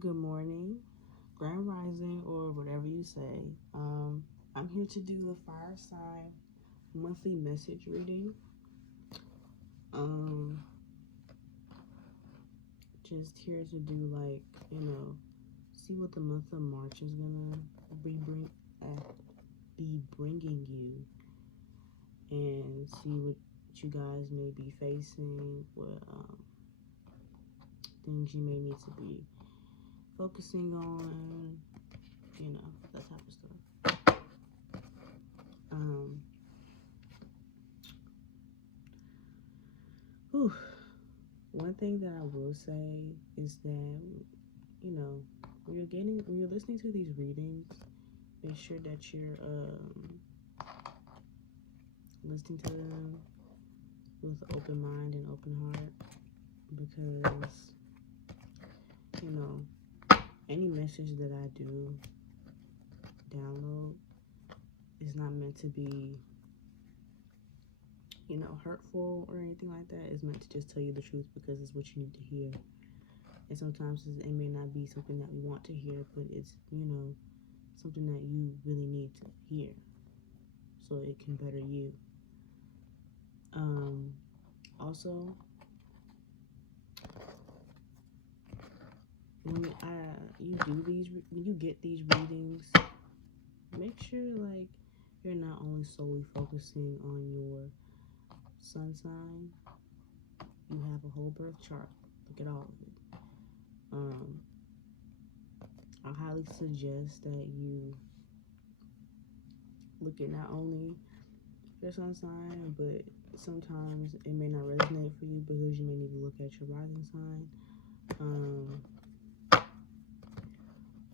Good morning, grand rising, or whatever you say. I'm here to do a fire sign monthly message reading. Um, just here to do see what the month of March is gonna uh, be bringing you, and see what you guys may be facing, what things you may need to be focusing on, that type of stuff. Um, whew. One thing that I will say is that, when you're listening to these readings, make sure that you're listening to them with an open mind and open heart, because, you know, any message that I do download is not meant to be, hurtful or anything like that. It's meant to just tell you the truth because it's what you need to hear. And sometimes it may not be something that we want to hear, but it's, something that you really need to hear so it can better you. Also, when when you get these readings, make sure you're not only solely focusing on your sun sign. You have a whole birth chart. Look at all of it. I highly suggest that you look at not only your sun sign, but sometimes it may not resonate for you because you may need to look at your rising sign.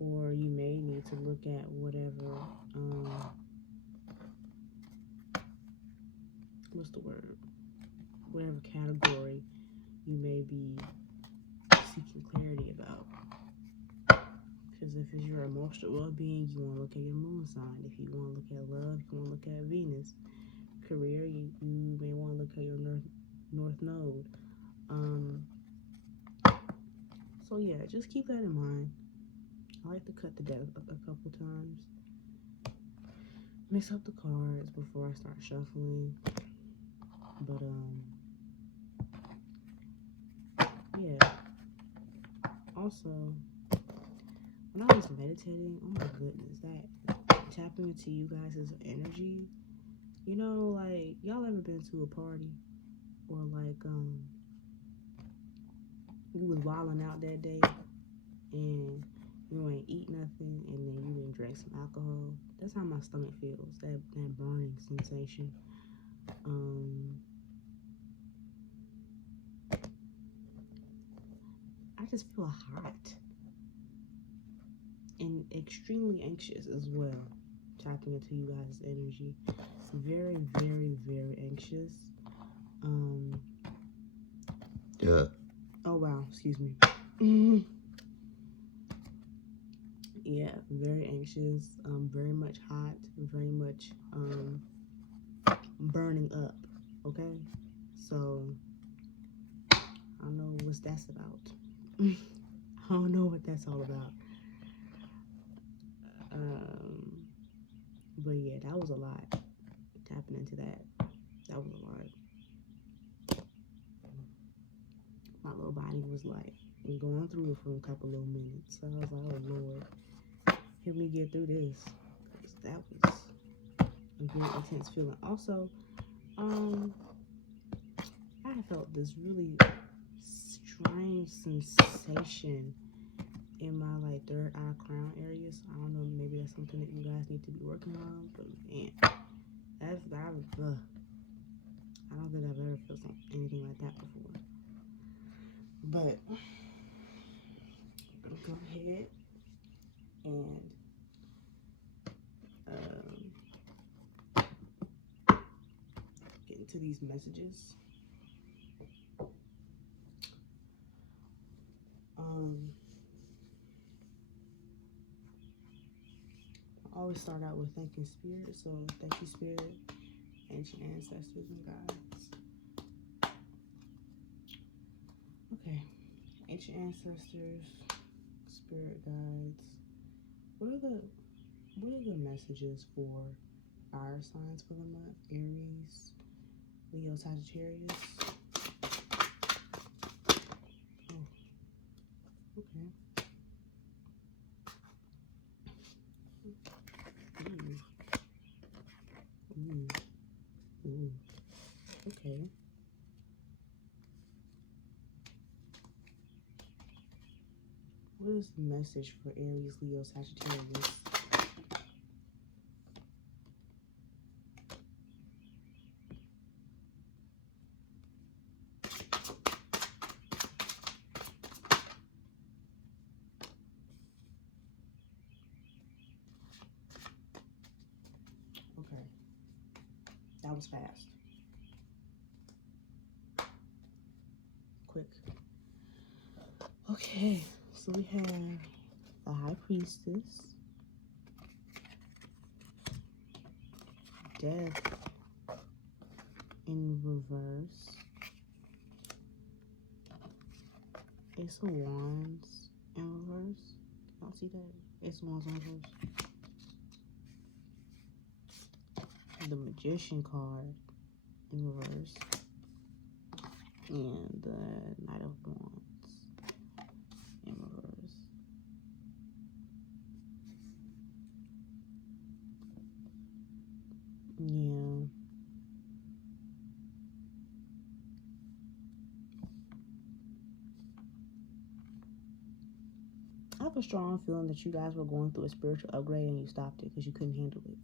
Or you may need to look at whatever, whatever category you may be seeking clarity about. Because if it's your emotional well-being, you want to look at your moon sign. If you want to look at love, you want to look at Venus. Career, you may want to look at your north node. So yeah, just keep that in mind. I like to cut the deck a couple times, mix up the cards before I start shuffling. But yeah. Also, when I was meditating, oh my goodness, that tapping into you guys' energy. Y'all ever been to a party or you was wilding out that day and you ain't eat nothing and then you didn't drink some alcohol? That's how my stomach feels. That burning sensation. I just feel hot and extremely anxious as well. Tapping into you guys' energy. Very, very, very anxious. Yeah. Oh wow, excuse me. Yeah, very anxious. Very much hot. Very much burning up. Okay, so I don't know what that's about. I don't know what that's all about. But yeah, that was a lot. Tapping into that was a lot. My little body was going through it for a couple of minutes. So I was like, oh Lord, help me get through this. Because that was a very intense feeling. Also, I felt this really strange sensation in my third eye crown areas. I don't know, maybe that's something that you guys need to be working on, but man, I don't think I've ever felt anything like that before. But I'm gonna go ahead and get into these messages. I always start out with thanking Spirit, so thank you, Spirit, ancient ancestors and guides. Okay, ancient ancestors, Spirit guides. What are the messages for fire signs for the month? Aries, Leo, Sagittarius. Oh, okay. Ooh. Ooh. Okay. What is the message for Aries, Leo, Sagittarius? Okay. That was fast. Quick. Okay. So we have the High Priestess, Death in reverse, Ace of Wands in reverse. Y'all see that? Ace of Wands in reverse. The Magician card in reverse, and the Knight of Wands in reverse. Yeah. I have a strong feeling that you guys were going through a spiritual upgrade and you stopped it because you couldn't handle it.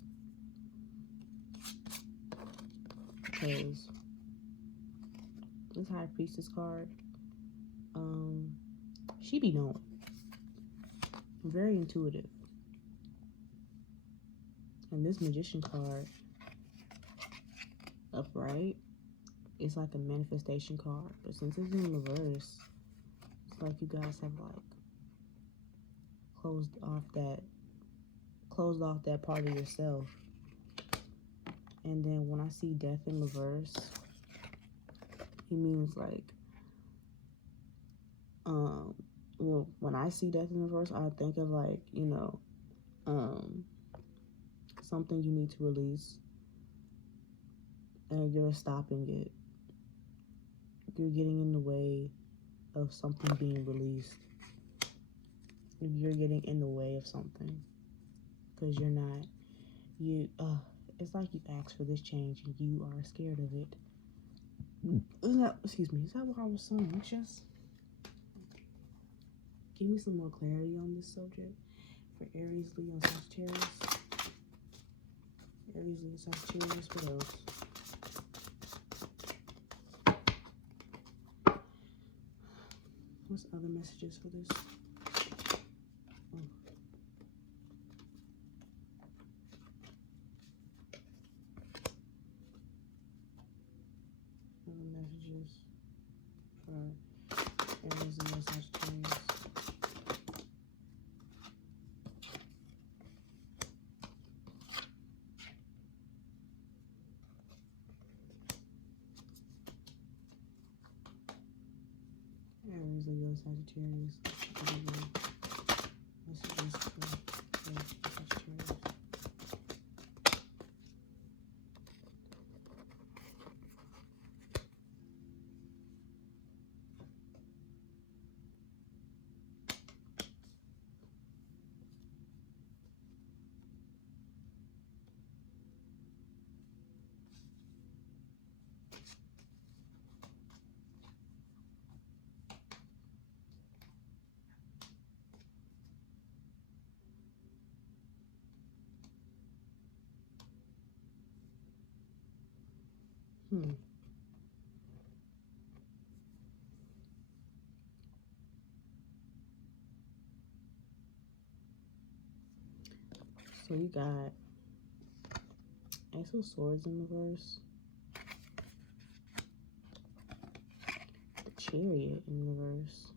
Because this High Priestess card, she be knowing. Very intuitive. And this Magician card, upright, it's like a manifestation card. But since it's in reverse, it's like you guys have like closed off that part of yourself. And then when I see Death in reverse, it means like, well, when I see Death in reverse, I think of like, you know, something you need to release, and you're stopping it. You're getting in the way of something being released. You're getting in the way of something because you're not, it's like you asked for this change and you are scared of it. Is that what I was saying? Just give me some more clarity on this subject for Aries, Leo, and Sagittarius. Aries, Leo, Sagittarius. What else? What's other messages for this? Oh. Other messages for Aries, Leo, Sagittarius. Aries, Leo, Sagittarius. Messages for Aries, Sagittarius. So you got Ace of Swords in reverse, the Chariot in reverse,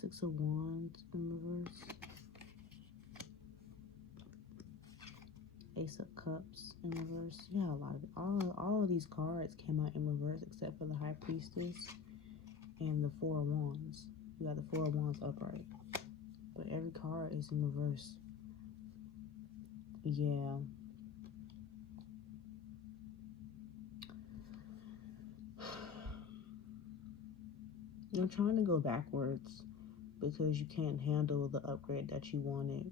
Six of Wands in reverse, Ace of Cups in reverse. Yeah, a lot of all of these cards came out in reverse except for the High Priestess and the Four of Wands. You got the Four of Wands upright, but every card is in reverse. Yeah. You're trying to go backwards because you can't handle the upgrade that you wanted.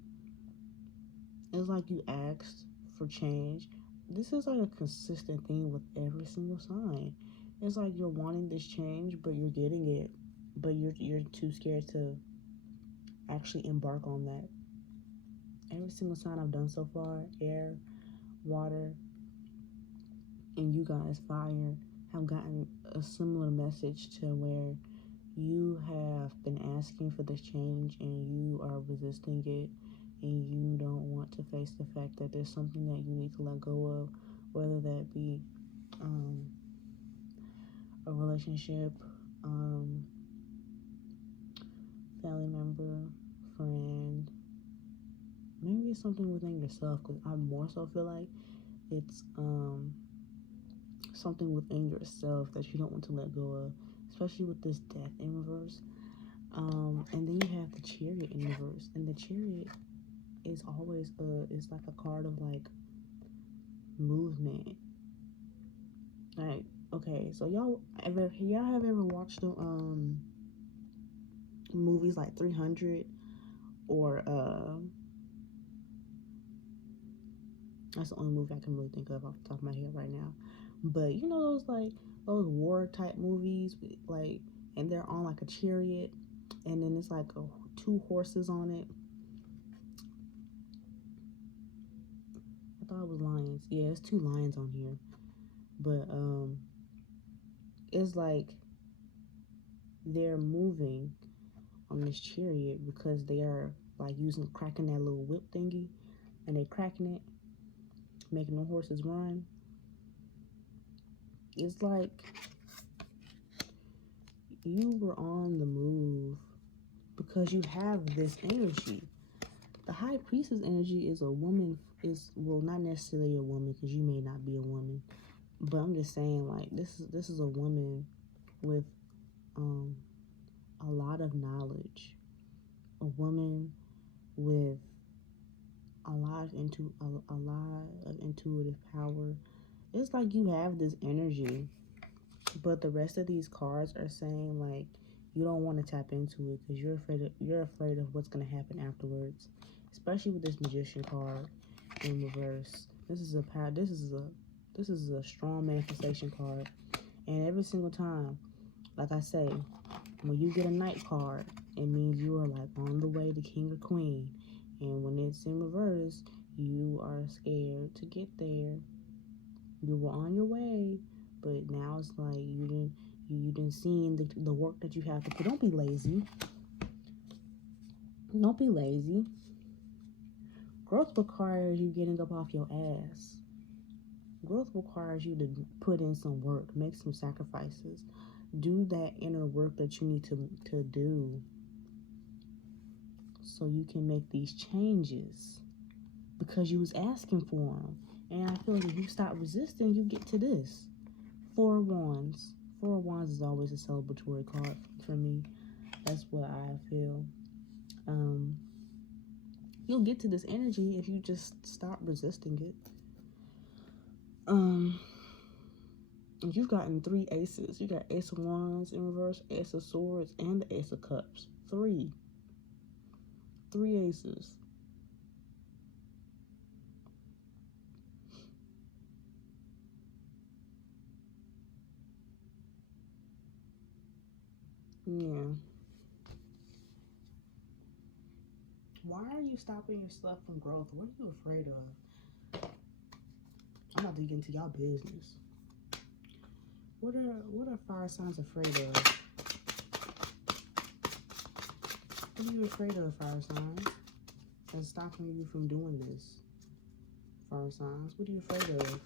It's like you asked for change. This is like a consistent thing with every single sign. It's like you're wanting this change, but you're getting it, but you're too scared to actually embark on that. Every single sign I've done so far, air, water, and you guys, fire, have gotten a similar message to where you have been asking for this change and you are resisting it, and you don't want to face the fact that there's something that you need to let go of, whether that be a relationship, family member, friend. Maybe it's something within yourself, because I more so feel like it's something within yourself that you don't want to let go of, especially with this Death in reverse. And then you have the Chariot in reverse, and the Chariot is always it's like a card of like movement. Like, okay, so y'all have ever watched the movies like 300 or that's the only movie I can really think of off the top of my head right now. But you know those war type movies, like, and they're on like a chariot, and then it's like two horses on it. I thought it was lions. Yeah, it's two lions on here. But it's like they're moving on this chariot because they are like cracking that little whip thingy, and they cracking it, making the horses run. It's like you were on the move because you have this energy. The High Priestess energy is a woman, well, not necessarily a woman, because you may not be a woman, but I'm just saying, like, this is a woman with a lot of knowledge, a woman with a lot of intuitive power. It's like you have this energy, but the rest of these cards are saying like you don't want to tap into it because you're afraid of what's going to happen afterwards, especially with this Magician card in reverse. This is a strong manifestation card, and every single time, like I say, when you get a Knight card, it means you are like on the way to King or Queen, and when it's in reverse, you are scared to get there. You were on your way, but now it's like you didn't see the work that you have to put. Don't be lazy. Don't be lazy. Growth requires you getting up off your ass. Growth requires you to put in some work, make some sacrifices, do that inner work that you need to do so you can make these changes because you was asking for them. And I feel like if you stop resisting, you get to this. Four of Wands. Four of Wands is always a celebratory card for me. That's what I feel. You'll get to this energy if you just stop resisting it. You've gotten 3 aces. You got Ace of Wands in reverse, Ace of Swords, and the Ace of Cups. 3 aces. Yeah. Why are you stopping yourself from growth? What are you afraid of? I'm about to get into y'all business. What are fire signs afraid of? What are you afraid of, fire signs? That's stopping you from doing this. Fire signs, what are you afraid of?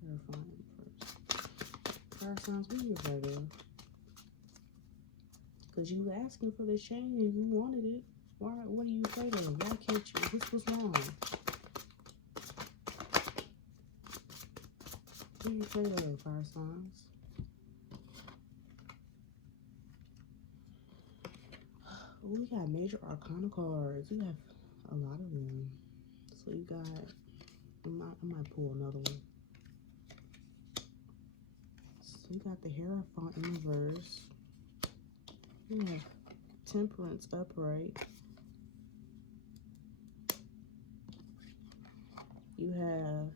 Terrifying first. Fire signs, what are you afraid of? Because you asking for this change and you wanted it. Why? What are you afraid of? Why can't you? What's wrong? What are you afraid of, fire signs? We got major arcana cards. We have a lot of them. So you got, I might pull another one. So you got the Hierophant in reverse. You have Temperance upright. You have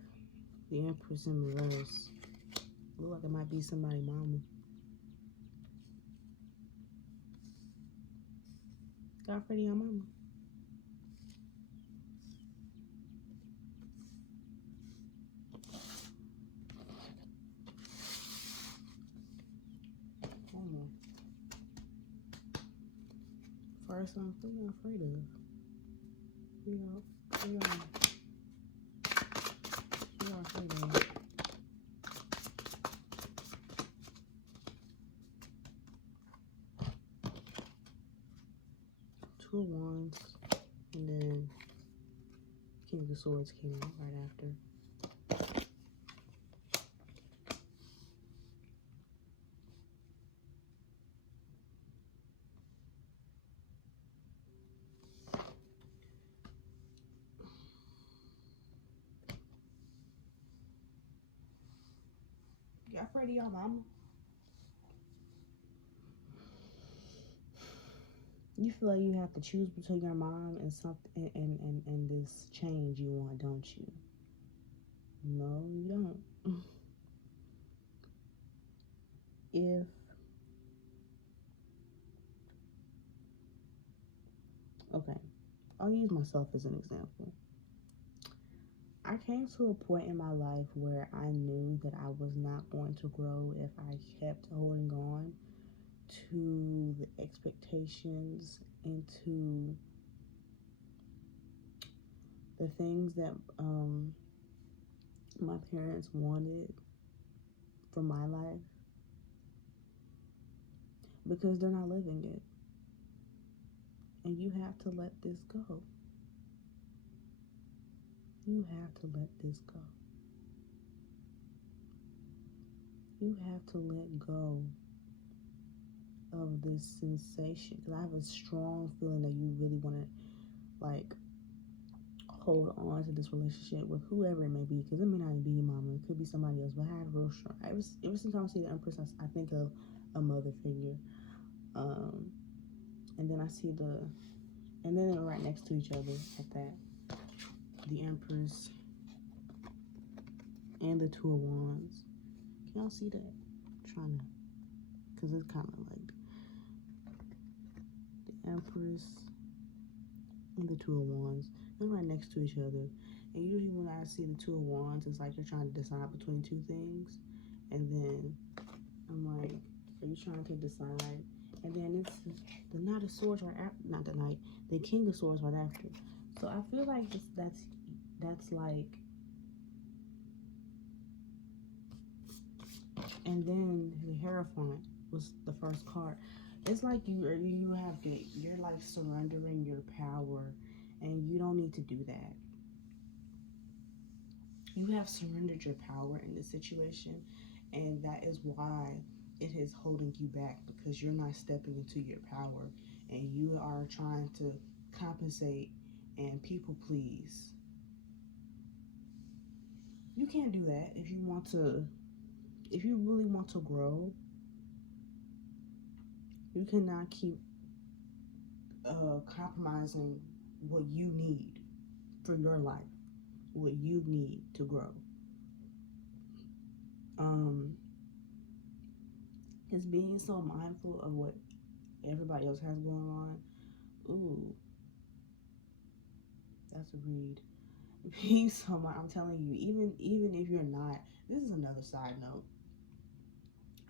the Empress in reverse. Look like it might be somebody's mama. Got afraid of your mama. One more. First one, what are you afraid of? You know, what are you afraid of? Two of Wands, and then King of Swords came out right after. You afraid of your mama? You feel like you have to choose between your mom and something and this change you want, don't you? No, you don't. If okay, I'll use myself as an example. I came to a point in my life where I knew that I was not going to grow if I kept holding on to the expectations and to the things that my parents wanted for my life, because they're not living it. And you have to let this go. You have to let this go. You have to let go of this sensation. Because I have a strong feeling that you really want to, like, hold on to this relationship with whoever it may be. Because it may not be your mama. It could be somebody else. But I have real strong. Ever since I see the Empress, I think of a mother figure. And then I see and then they're right next to each other at that. The Empress and the Two of Wands. Can y'all see that? I'm trying to, because it's kind of like the Empress and the Two of Wands. They're right next to each other. And usually when I see the Two of Wands, it's like you're trying to decide between two things. And then I'm like, are you trying to decide? And then it's the Knight of Swords right after, not the Knight, the King of Swords right after. So I feel like that's like, and then the Hierophant was the first card. It's like you're like surrendering your power, and you don't need to do that. You have surrendered your power in this situation, and that is why it is holding you back, because you're not stepping into your power, and you are trying to compensate and people please. You can't do that if you really want to grow. You cannot keep compromising what you need for your life, what you need to grow. It's being so mindful of what everybody else has going on. Ooh, that's a read. Being so I'm telling you, even if you're not, this is another side note.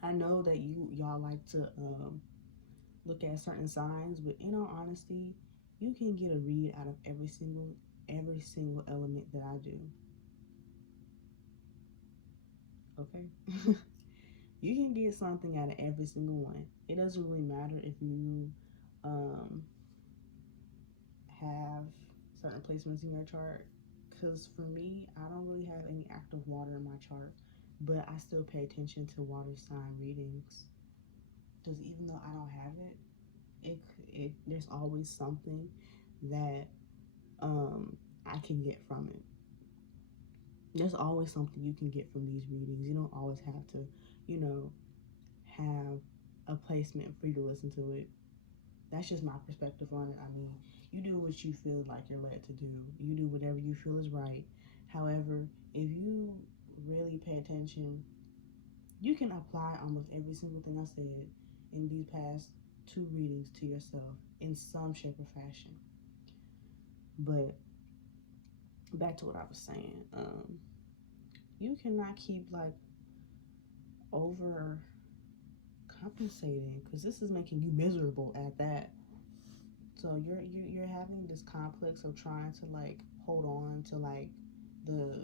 I know that y'all like to look at certain signs, but in all honesty, you can get a read out of every single element that I do. Okay? You can get something out of every single one. It doesn't really matter if you have certain placements in your chart. Because for me, I don't really have any active water in my chart, but I still pay attention to water sign readings. Because even though I don't have it, there's always something that I can get from it. There's always something you can get from these readings. You don't always have to, you know, have a placement for you to listen to it. That's just my perspective on it. I mean, you do what you feel like you're led to do. You do whatever you feel is right. However, if you really pay attention, you can apply almost every single thing I said in these past 2 readings to yourself in some shape or fashion. But back to what I was saying, you cannot keep like over compensating, because this is making you miserable at that. So you're having this complex of trying to like hold on to like the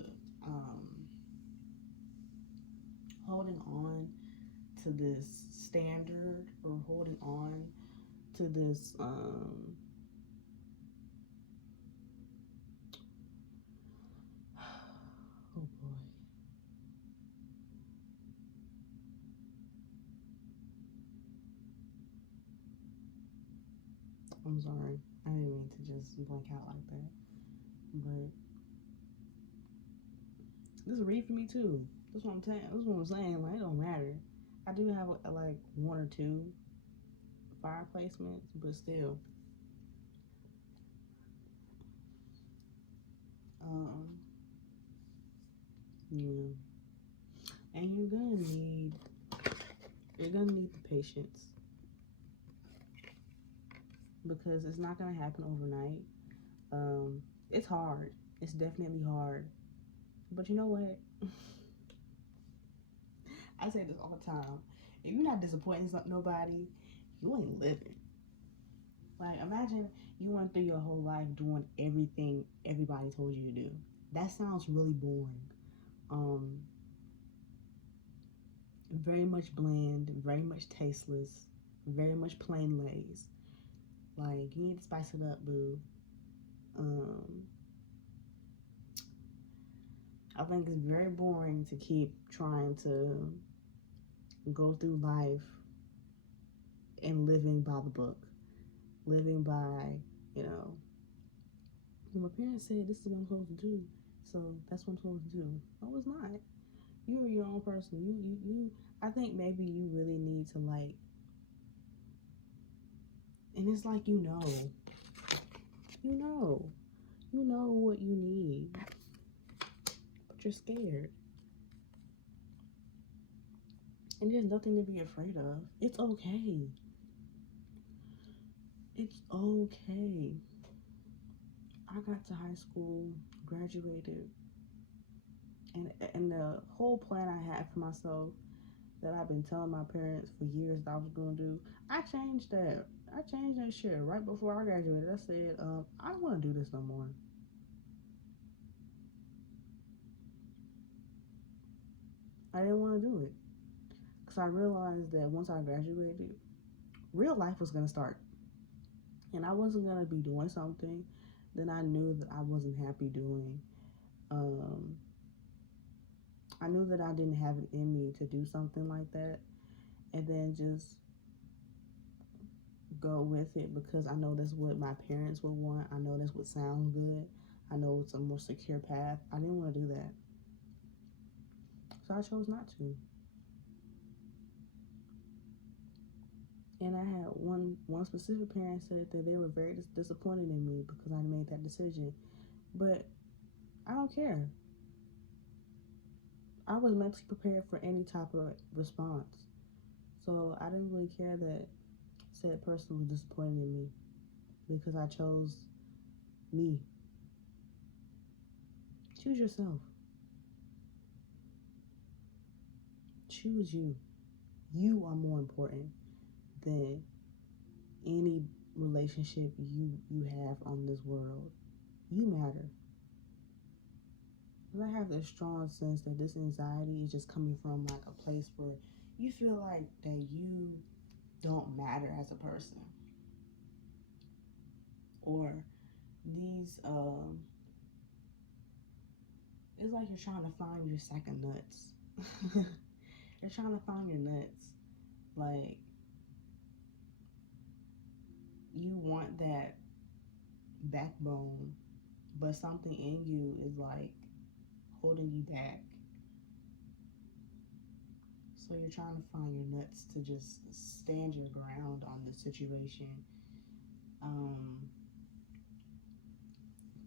holding on to this standard, or holding on to this oh boy, I'm sorry, I didn't mean to just blank out like that, but this is a read for me too. That's what I'm saying. That's what I'm saying. Like, it don't matter. I do have like 1 or 2 fire placements, but still, um, yeah. And you're gonna need the patience, because it's not gonna happen overnight. It's hard. It's definitely hard. But you know what? I say this all the time. If you're not disappointing nobody, you ain't living. Like, imagine you went through your whole life doing everything everybody told you to do. That sounds really boring. Um, Very much bland, very much tasteless, very much plain lays. Like, you need to spice it up, boo. Um, I think it's very boring to keep trying to go through life and living by the book, living by, you know, my parents said this is what I'm supposed to do, so that's what I'm supposed to do. No, it's not. You're your own person. You. I think maybe you really need to like, and it's like you know what you need, but you're scared, and there's nothing to be afraid of. It's okay. It's okay. I got to high school, graduated, and the whole plan I had for myself that I've been telling my parents for years that I was gonna do, I changed that. I changed that shit right before I graduated. I said, I don't want to do this no more. I didn't want to do it because I realized that once I graduated, real life was gonna start, and I wasn't gonna be doing something that I knew that I wasn't happy doing. Um, I knew that I didn't have it in me to do something like that, and then just go with it because I know that's what my parents would want. I know that's what sounds good. I know it's a more secure path. I didn't want to do that, so I chose not to. And I had one specific parent said that they were very disappointed in me because I made that decision. But I don't care. I was mentally prepared for any type of response. So I didn't really care that said person was disappointed in me because I chose me. Choose yourself. Choose you. You are more important than any relationship you have on this world. You matter. Because I have this strong sense that this anxiety is just coming from like a place where you feel like that you don't matter as a person, or these it's like you're trying to find your sack of nuts. You're trying to find your nuts. Like, you want that backbone, but something in you is like holding you back. So you're trying to find your nuts to just stand your ground on the situation. Um,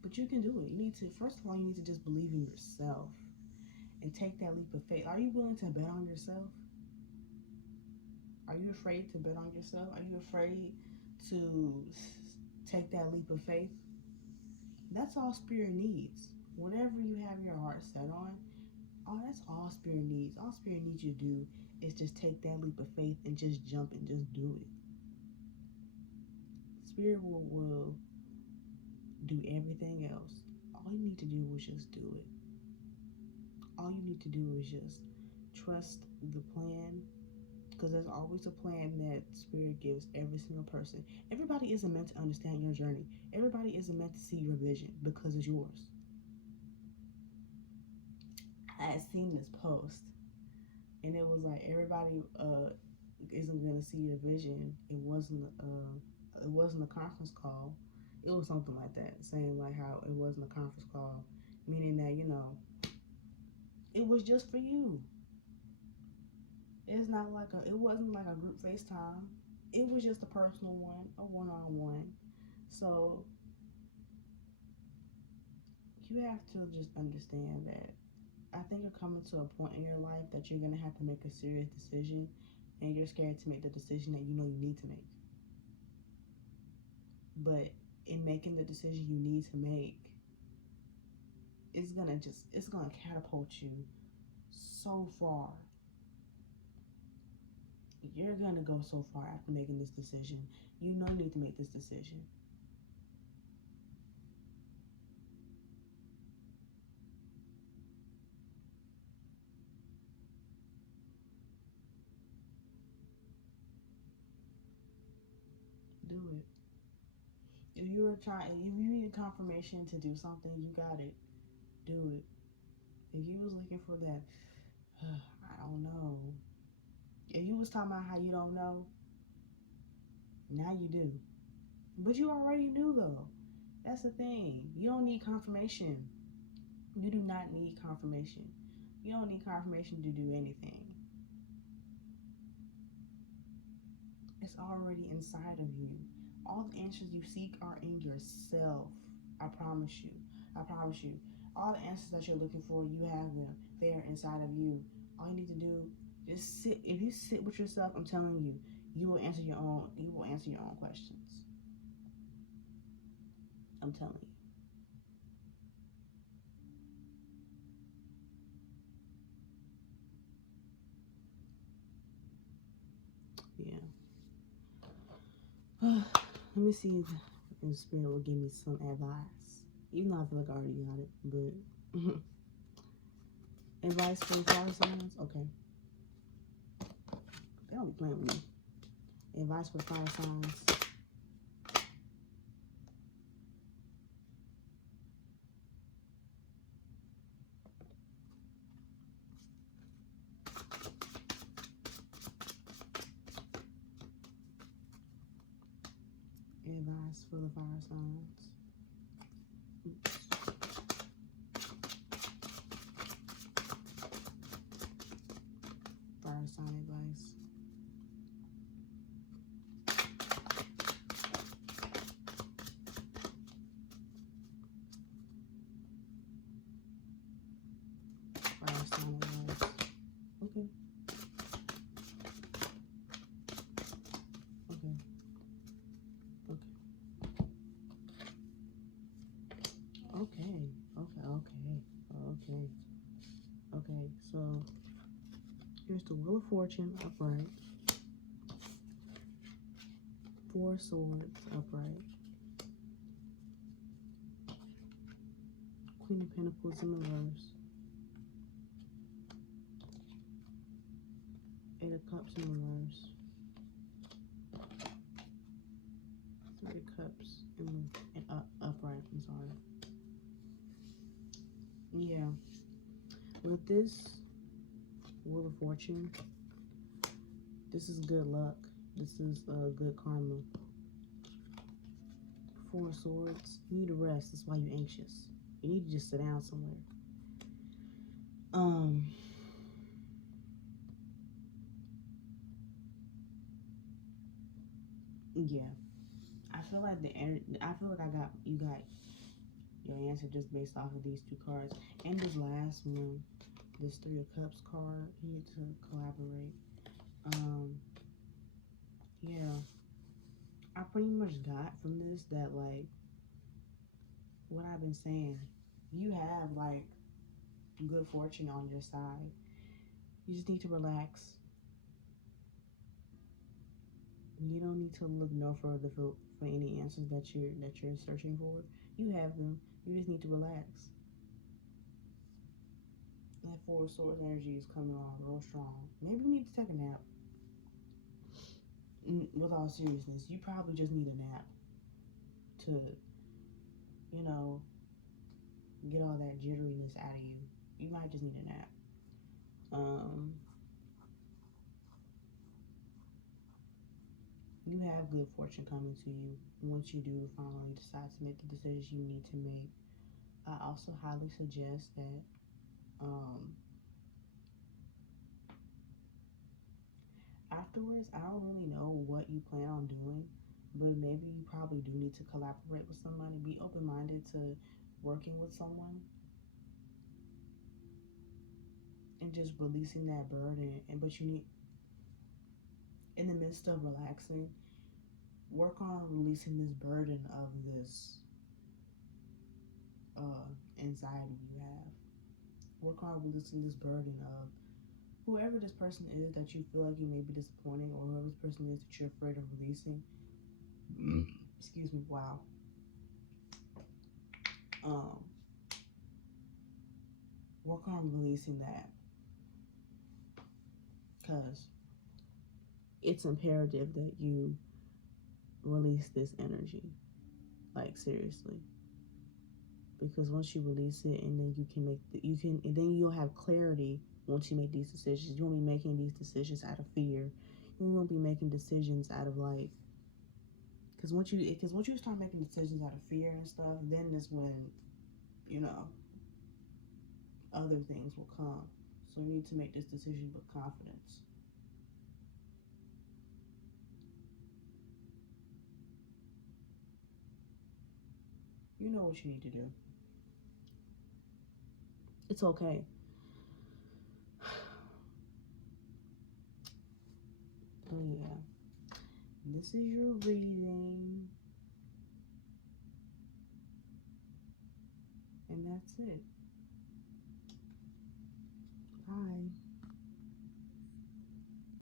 but you can do it. You need to, first of all, you need to just believe in yourself and take that leap of faith. Are you willing to bet on yourself? Are you afraid to bet on yourself? Are you afraid to take that leap of faith? That's all Spirit needs. Whatever you have your heart set on, that's all Spirit needs. All Spirit needs you to do is just take that leap of faith and just jump and just do it. Spirit will do everything else. All you need to do is just do it. All you need to do is just trust the plan, because there's always a plan that Spirit gives every single person. Everybody isn't meant to understand your journey. Everybody isn't meant to see your vision because it's yours. I had seen this post, and it was like, everybody isn't gonna see your vision. It wasn't a conference call. It was something like that, saying like how it wasn't a conference call, meaning that, it was just for you. It's not like it wasn't like a group FaceTime. It was just a personal one, a one-on-one. So you have to just understand that I think you're coming to a point in your life that you're gonna have to make a serious decision, and you're scared to make the decision that you know you need to make. But in making the decision you need to make, it's gonna catapult you so far. You're gonna go so far after making this decision. You know you need to make this decision. Do it. If you need confirmation to do something, you got it. Do it. If you was looking for that, I don't know. If you was talking about how you don't know, now you do. But you already knew though. That's the thing. You don't need confirmation. You do not need confirmation. You don't need confirmation to do anything. It's already inside of you. All the answers you seek are in yourself. I promise you. I promise you. All the answers that you're looking for, you have them. They are inside of you. All you need to do, just sit. If you sit with yourself, I'm telling you, you will answer your own questions. I'm telling you. Yeah. Let me see if the Spirit will give me some advice. Even though I feel like I already got it, but advice for the fire signs? Okay. They don't be playing with me. Advice for the fire signs. Advice for the fire signs. Oops. Fire sign advice. Fire sign advice. Okay. Okay. Okay. So here's the Wheel of Fortune upright. 4 Swords upright. Queen of Pentacles in reverse. 8 of Cups in reverse. 3 of Cups in upright. sorry. Yeah. With this Wheel of Fortune, this is good luck. This is good karma. Four of Swords. You need to rest. That's why you're anxious. You need to just sit down somewhere. Yeah. I feel like you got your answer just based off of these two cards. And this last one, this Three of Cups card, you need to collaborate. Yeah. I pretty much got from this that, like, what I've been saying, you have, like, good fortune on your side. You just need to relax. You don't need to look no further for any answers that you're searching for. You have them. You just need to relax. That Four of Swords energy is coming on real strong. Maybe you need to take a nap. With all seriousness, you probably just need a nap to, you know, get all that jitteriness out of you. You might just need a nap. You have good fortune coming to you once you do finally decide to make the decisions you need to make. I also highly suggest that afterwards, I don't really know what you plan on doing, but maybe you probably do need to collaborate with somebody. Be open-minded to working with someone and just releasing that burden. But you need, in the midst of relaxing, work on releasing this burden of this anxiety you have. Work on releasing this burden of whoever this person is that you feel like you may be disappointing, or whoever this person is that you're afraid of releasing. Excuse me. Wow. Work on releasing that, because it's imperative that you release this energy, like, seriously. Because once you release it, and then and then you'll have clarity once you make these decisions. You won't be making these decisions out of fear. You won't be making decisions out of, like, because once you start making decisions out of fear and stuff, then is when, you know, other things will come. So you need to make this decision with confidence. You know what you need to do. It's okay. Oh yeah. This is your reading. And that's it.